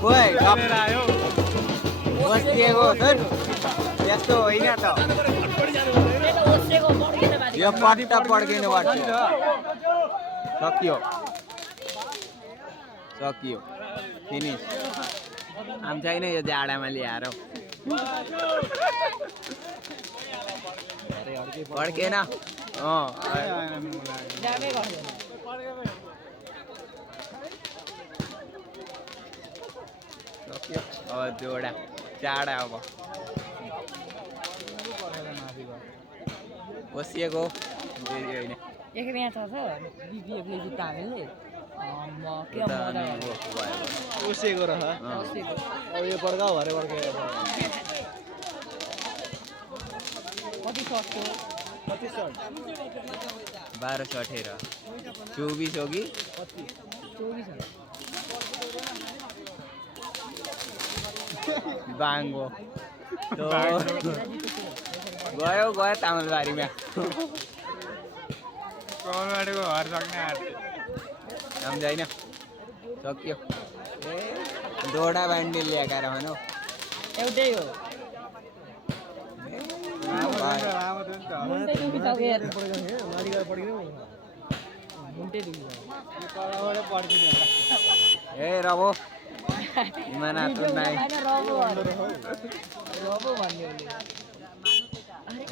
ओए बसिएको धुर यस्तो होइन त यो पट्टा पड्किनु पर्छ सकियो सकियो फिनिस आम छैन यो जाडामा ल्याएर पड्केन सक्यो अब जोडा चाडा अब बसिएको होइन उसेको रह अब यो पड्काऊ भरे पड्कायो 1218 24 हो कि 24 बाङ्गो गयो तामलबारीमा तामलबारीको घर सक्ने सम्झाइन सक्यो ए दोडा बान्डिल ल्याएका रहनु एउटै हो ए रबो इमाना तो नाइ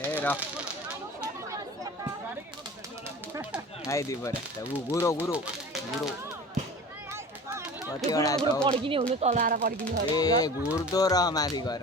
ए र आइदि बरे गुरो कतिवटा पड्किने हुनु तलाएर पड्किने ए घुर्दो र माथि गएर